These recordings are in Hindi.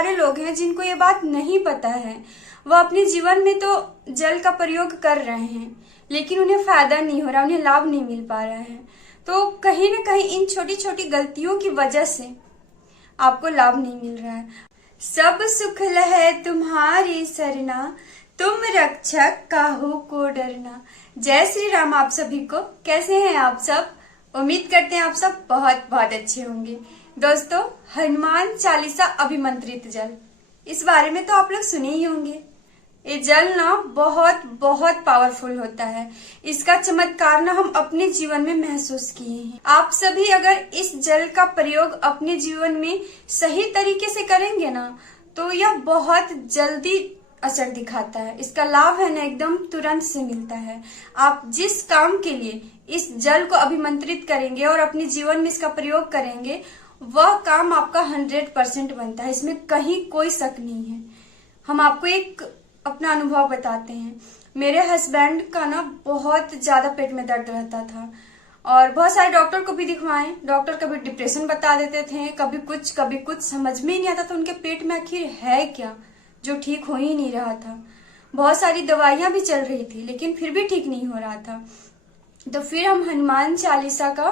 सारे लोग हैं जिनको ये बात नहीं पता है। वह अपने जीवन में तो जल का प्रयोग कर रहे हैं, लेकिन उन्हें फायदा नहीं हो रहा, उन्हें लाभ नहीं मिल पा रहा है। तो कहीं ना कहीं इन छोटी छोटी गलतियों की वजह से आपको लाभ नहीं मिल रहा है। सब सुख लहै तुम्हारी सरना, तुम रक्षक काहू को डरना। जय श्री राम आप सभी को। कैसे हैं आप सब? उम्मीद करते हैं आप सब बहुत बहुत अच्छे होंगे। दोस्तों, हनुमान चालीसा अभिमंत्रित जल, इस बारे में तो आप लोग सुने ही होंगे। ये जल ना बहुत बहुत पावरफुल होता है। इसका चमत्कार ना हम अपने जीवन में महसूस किए हैं। आप सभी अगर इस जल का प्रयोग अपने जीवन में सही तरीके से करेंगे ना, तो यह बहुत जल्दी असर दिखाता है। इसका लाभ है ना एकदम तुरंत से मिलता है। आप जिस काम के लिए इस जल को अभिमंत्रित करेंगे और अपने जीवन में इसका प्रयोग करेंगे, वह काम आपका 100% बनता है। इसमें कहीं कोई शक नहीं है। हम आपको एक अपना अनुभव बताते हैं। मेरे हस्बैंड का ना बहुत ज्यादा पेट में दर्द रहता था और बहुत सारे डॉक्टर को भी दिखवाएं। डॉक्टर कभी डिप्रेशन बता देते थे, कभी कुछ समझ में ही नहीं आता था उनके पेट में आखिर है क्या, जो ठीक हो ही नहीं रहा था। बहुत सारी दवाइयां भी चल रही थी, लेकिन फिर भी ठीक नहीं हो रहा था। तो फिर हम हनुमान चालीसा का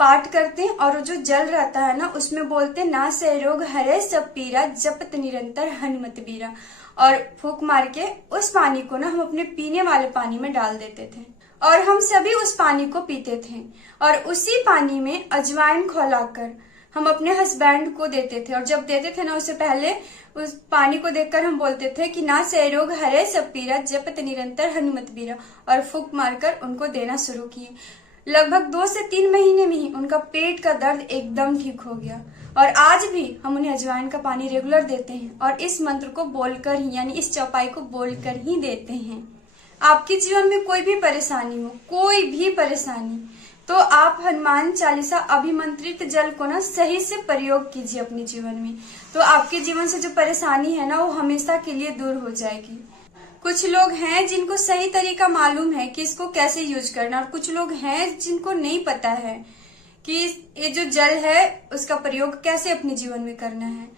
पाठ करते हैं और जो जल रहता है ना, उसमें बोलते ना से रोग हरे सब पीरा, जपत निरंतर हनुमत बीरा। और फूंक मार के उस पानी को ना हम अपने पीने वाले पानी में डाल देते थे और हम सभी उस पानी को पीते थे। और उसी पानी में अजवाइन खौलाकर हम अपने हस्बैंड को देते थे। और जब देते थे ना, उससे पहले उस पानी को देखकर हम बोलते थे कि ना से रोग हरे सब पीरा, जपत निरंतर हनुमत बीरा। और फूंक मारकर उनको देना शुरू किए। लगभग 2 से 3 महीने में ही उनका पेट का दर्द एकदम ठीक हो गया। और आज भी हम उन्हें अजवाइन का पानी रेगुलर देते हैं और इस मंत्र को बोलकर ही, यानी इस चौपाई को बोलकर ही देते हैं। आपके जीवन में कोई भी परेशानी हो, कोई भी परेशानी, तो आप हनुमान चालीसा अभिमंत्रित जल को ना सही से प्रयोग कीजिए अपने जीवन में। तो आपके जीवन से जो परेशानी है ना, वो हमेशा के लिए दूर हो जाएगी। कुछ लोग हैं जिनको सही तरीका मालूम है कि इसको कैसे यूज करना, और कुछ लोग हैं जिनको नहीं पता है कि ये जो जल है उसका प्रयोग कैसे अपने जीवन में करना है।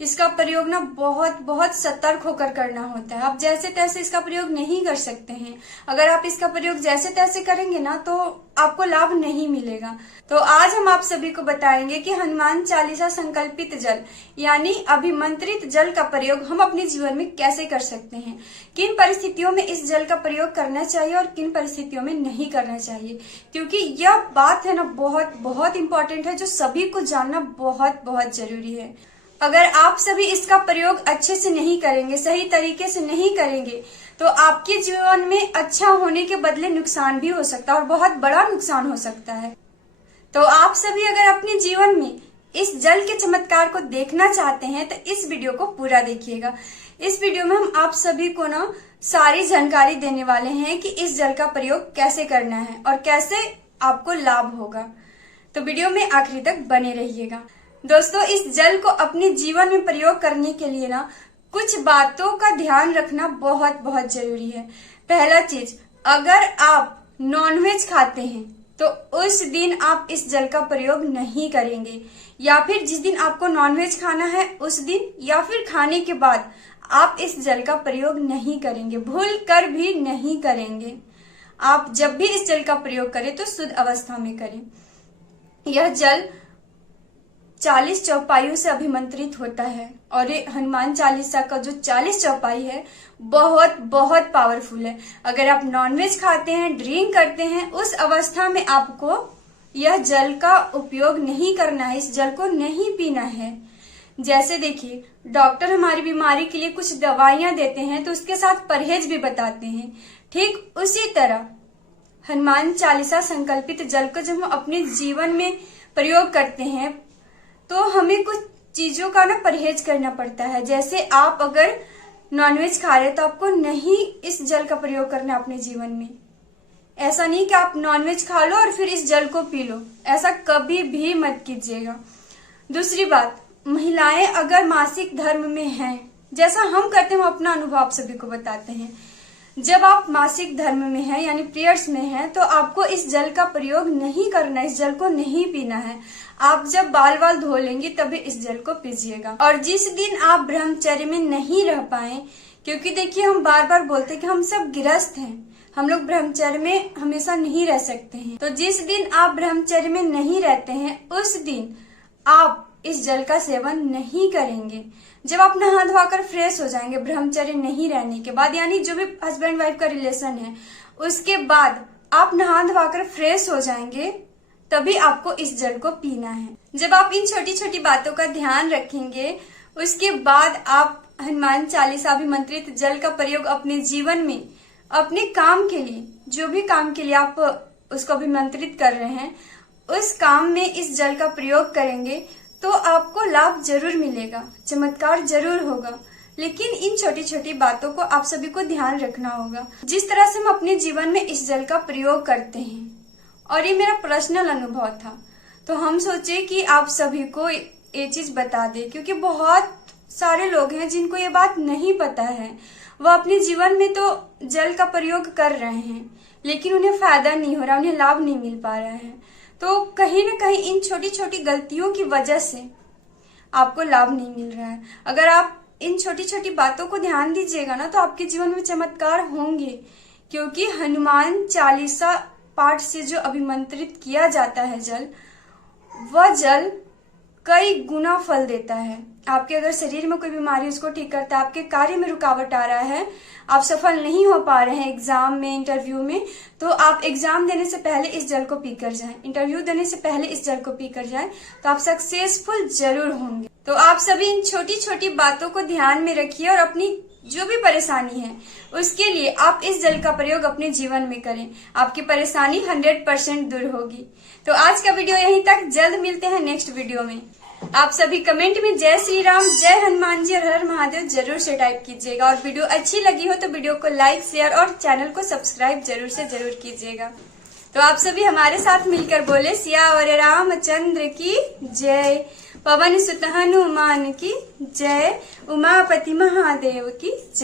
इसका प्रयोग ना बहुत बहुत सतर्क होकर करना होता है। आप जैसे तैसे इसका प्रयोग नहीं कर सकते हैं। अगर आप इसका प्रयोग जैसे तैसे करेंगे ना, तो आपको लाभ नहीं मिलेगा। तो आज हम आप सभी को बताएंगे कि हनुमान चालीसा संकल्पित जल यानी अभिमंत्रित जल का प्रयोग हम अपने जीवन में कैसे कर सकते हैं, किन परिस्थितियों में इस जल का प्रयोग करना चाहिए और किन परिस्थितियों में नहीं करना चाहिए। क्योंकि यह बात है ना बहुत बहुत इंपॉर्टेंट है, जो सभी को जानना बहुत बहुत जरूरी है। अगर आप सभी इसका प्रयोग अच्छे से नहीं करेंगे, सही तरीके से नहीं करेंगे, तो आपके जीवन में अच्छा होने के बदले नुकसान भी हो सकता है और बहुत बड़ा नुकसान हो सकता है। तो आप सभी अगर अपने जीवन में इस जल के चमत्कार को देखना चाहते हैं तो इस वीडियो को पूरा देखिएगा। इस वीडियो में हम आप सभी को ना सारी जानकारी देने वाले हैं कि इस जल का प्रयोग कैसे करना है और कैसे आपको लाभ होगा। तो वीडियो में आखिरी तक बने रहिएगा। दोस्तों, इस जल को अपने जीवन में प्रयोग करने के लिए ना कुछ बातों का ध्यान रखना बहुत बहुत जरूरी है। पहला चीज, अगर आप नॉनवेज खाते हैं तो उस दिन आप इस जल का प्रयोग नहीं करेंगे, या फिर जिस दिन आपको नॉनवेज खाना है उस दिन, या फिर खाने के बाद आप इस जल का प्रयोग नहीं करेंगे, भूल कर भी नहीं करेंगे। आप जब भी इस जल का प्रयोग करें तो शुद्ध अवस्था में करें। यह जल 40 चौपाइयों से अभिमंत्रित होता है और ये हनुमान चालीसा का जो 40 चौपाई है बहुत बहुत पावरफुल है। अगर आप नॉनवेज खाते हैं, ड्रिंक करते हैं, उस अवस्था में आपको यह जल का उपयोग नहीं करना है, इस जल को नहीं पीना है। जैसे देखिए, डॉक्टर हमारी बीमारी के लिए कुछ दवाइयां देते हैं तो उसके साथ परहेज भी बताते हैं। ठीक उसी तरह हनुमान चालीसा संकल्पित जल को जब हम अपने जीवन में प्रयोग करते हैं तो हमें कुछ चीजों का ना परहेज करना पड़ता है। जैसे आप अगर नॉनवेज खा रहे तो आपको नहीं इस जल का प्रयोग करना अपने जीवन में। ऐसा नहीं कि आप नॉनवेज खा लो और फिर इस जल को पी लो, ऐसा कभी भी मत कीजिएगा। दूसरी बात, महिलाएं अगर मासिक धर्म में हैं, जैसा हम करते हैं, हम अपना अनुभव आप सभी को बताते हैं, जब आप मासिक धर्म में हैं यानी पीरियड्स में हैं तो आपको इस जल का प्रयोग नहीं करना है, इस जल को नहीं पीना है। आप जब बाल धो लेंगी तभी इस जल को पीजिएगा। और जिस दिन आप ब्रह्मचर्य में नहीं रह पाए, क्योंकि देखिए हम बार बार बोलते हैं कि हम सब गृहस्थ हैं, हम लोग ब्रह्मचर्य में हमेशा नहीं रह सकते हैं, तो जिस दिन आप ब्रह्मचर्य में नहीं रहते हैं उस दिन आप इस जल का सेवन नहीं करेंगे। जब आप नहा धोकर फ्रेश हो जाएंगे ब्रह्मचर्य नहीं रहने के बाद, यानी जो भी हस्बैंड वाइफ का रिलेशन है उसके बाद आप नहा धोकर फ्रेश हो जाएंगे, तभी आपको इस जल को पीना है। जब आप इन छोटी छोटी बातों का ध्यान रखेंगे उसके बाद आप हनुमान चालीसा अभिमंत्रित जल का प्रयोग अपने जीवन में, अपने काम के लिए, जो भी काम के लिए आप उसको अभिमंत्रित कर रहे हैं उस काम में इस जल का प्रयोग करेंगे तो आपको लाभ जरूर मिलेगा, चमत्कार जरूर होगा। लेकिन इन छोटी छोटी बातों को आप सभी को ध्यान रखना होगा, जिस तरह से हम अपने जीवन में इस जल का प्रयोग करते हैं। और ये मेरा पर्सनल अनुभव था, तो हम सोचे कि आप सभी को ये चीज बता दें, क्योंकि बहुत सारे लोग हैं जिनको ये बात नहीं पता है। वो अपने जीवन में तो जल का प्रयोग कर रहे हैं लेकिन उन्हें फायदा नहीं हो रहा, उन्हें लाभ नहीं मिल पा रहा है। तो कहीं ना कहीं इन छोटी छोटी गलतियों की वजह से आपको लाभ नहीं मिल रहा है। अगर आप इन छोटी छोटी बातों को ध्यान दीजिएगा ना तो आपके जीवन में चमत्कार होंगे, क्योंकि हनुमान चालीसा पाठ से जो अभिमंत्रित किया जाता है जल, वह जल कई गुना फल देता है। आपके अगर शरीर में कोई बीमारी उसको ठीक करता है, आपके कार्य में रुकावट आ रहा है, आप सफल नहीं हो पा रहे हैं एग्जाम में, इंटरव्यू में, तो आप एग्जाम देने से पहले इस जल को पीकर जाएं, इंटरव्यू देने से पहले इस जल को पीकर जाएं, तो आप सक्सेसफुल जरूर होंगे। तो आप सभी इन छोटी छोटी बातों को ध्यान में रखिए और अपनी जो भी परेशानी है उसके लिए आप इस जल का प्रयोग अपने जीवन में करें, आपकी परेशानी 100% दूर होगी। तो आज का वीडियो यहीं तक, जल्द मिलते हैं नेक्स्ट वीडियो में। आप सभी कमेंट में जय श्री राम, जय हनुमान जी और हर हर महादेव जरूर से टाइप कीजिएगा। और वीडियो अच्छी लगी हो तो वीडियो को लाइक, शेयर और चैनल को सब्सक्राइब जरूर से जरूर कीजिएगा। तो आप सभी हमारे साथ मिलकर बोले सियावर रामचंद्र की जय, पवन सुत हनुमान की जय, उमापति महादेव की जय।